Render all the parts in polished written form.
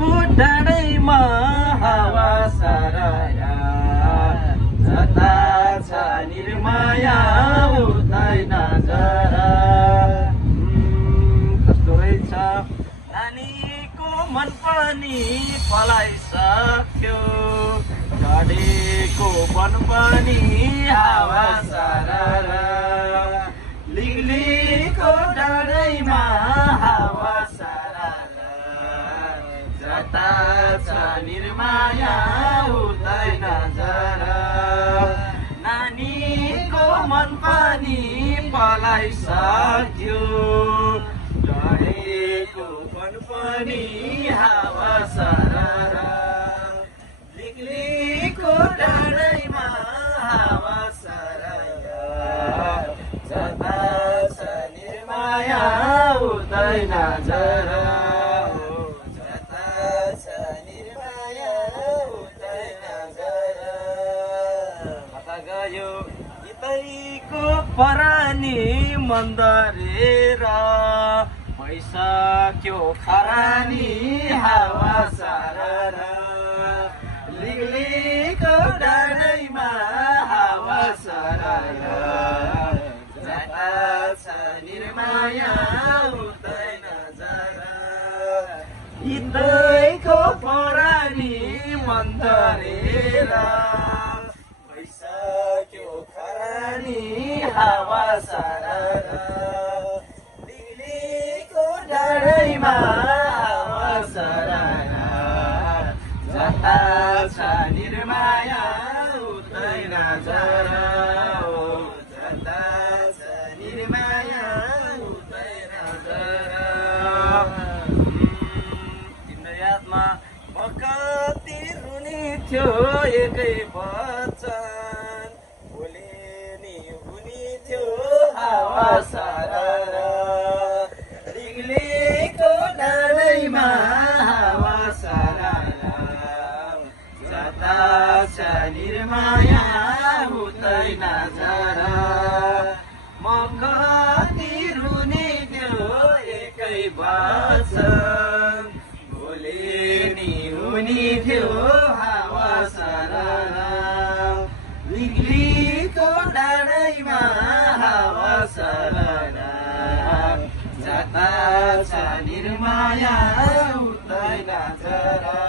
को डाँडैमा हावा साराया जता छ निर्माया उतै नजरा कस्तो रहेछ नानीको मन पनि पलाइसक्यो झडेको वन पनि हावा सारा लिगलीको डाँडैमा हावा सारा जता छ निर्माया उतै नजरा नानीको मन पनि पलाइसक्यो झडेको वन पनि हावा सारा लिगलीको डाँडैमा हावा सारा जता छ निर्माया उतै नजरा जता छ निर्माया उतै नजरा कता गयो इतैको परानी मन्दरेर भइसक्यो खरानी हावा सारा लिगलीको डाँडैमा हावा सारा जता छ निर्माया उतै नजरा इतैको परानी मन्दरेर भइसक्यो खरानी हावा सारा लिगलीको डाँडैमा हावा सारा जता छ निर्माया उतै नजरा जता छ निर्माया उतै नजरा तिम्रो यादमा म कति रुनी थियो एकै वचन बोले नि हुने थियो हावा सारा लिगलीको डाँडैमा हावा सारा जता छ निर्माया उतै नजरा म कति रुने थियो एकै वचन बोले नि हुने थियो हावा सारा लिगलीको डाँडैमा हावा सारा जता छ निर्माया उतै नजरा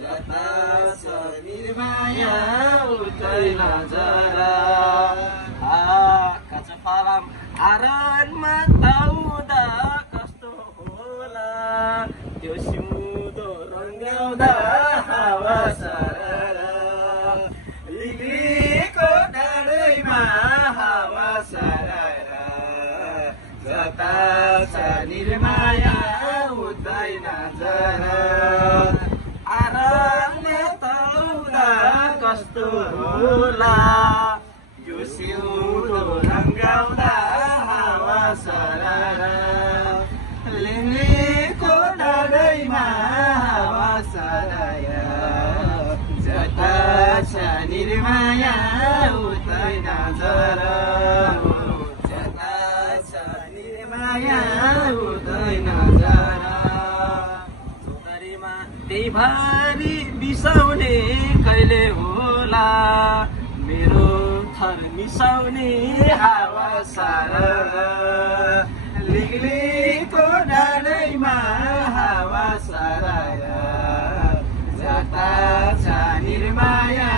जता छ निर्माया उतै नजरा काँचो फलाम आरणमा ताउदा कस्तो होला त्यो सिउँदो रङ्गाउँदा हावा सारा लिगलीको डाँडैमा हावा सारा जता छ निर्माया उतै नजरा आरामले ताउदा कस्तो होला यो सिउँदो रङ्गाउँदा हावा सारा लिगलीको डाँडैमा हावा सारा जता छ निर्माया उतै नजरा जता छ निर्माया उतै नजरा चौतारीमा त्यही भारी बिसाउने कहिले होला मेरो थर मिसाउने हावा सारा लिगलीको डाँडैमा हावा सारा जता छ निर्माया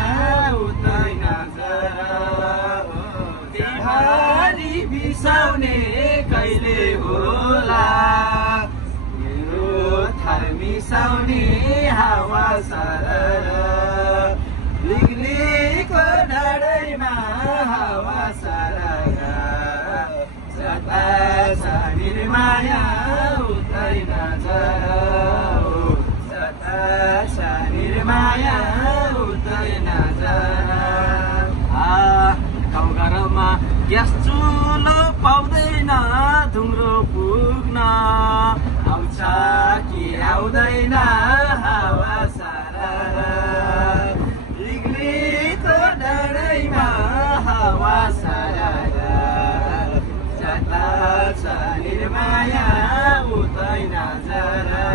उतै नजरा तिहारी बिसाउने कहिले होला मेरो थर मिसाउने हावा सारा लिगलीको डाँडैमा हावा सारा जता छ निर्माया उतै नजरा जता छ निर्माया उतै नजरा गाउँघरमा ग्यास चुलो पाउँदैन धुम्रो पुग्न आउँछ कि आउँदैन हावा सारा लिगलीको डाँडैमा हावा सारा जता छ निर्माया उतै नजरा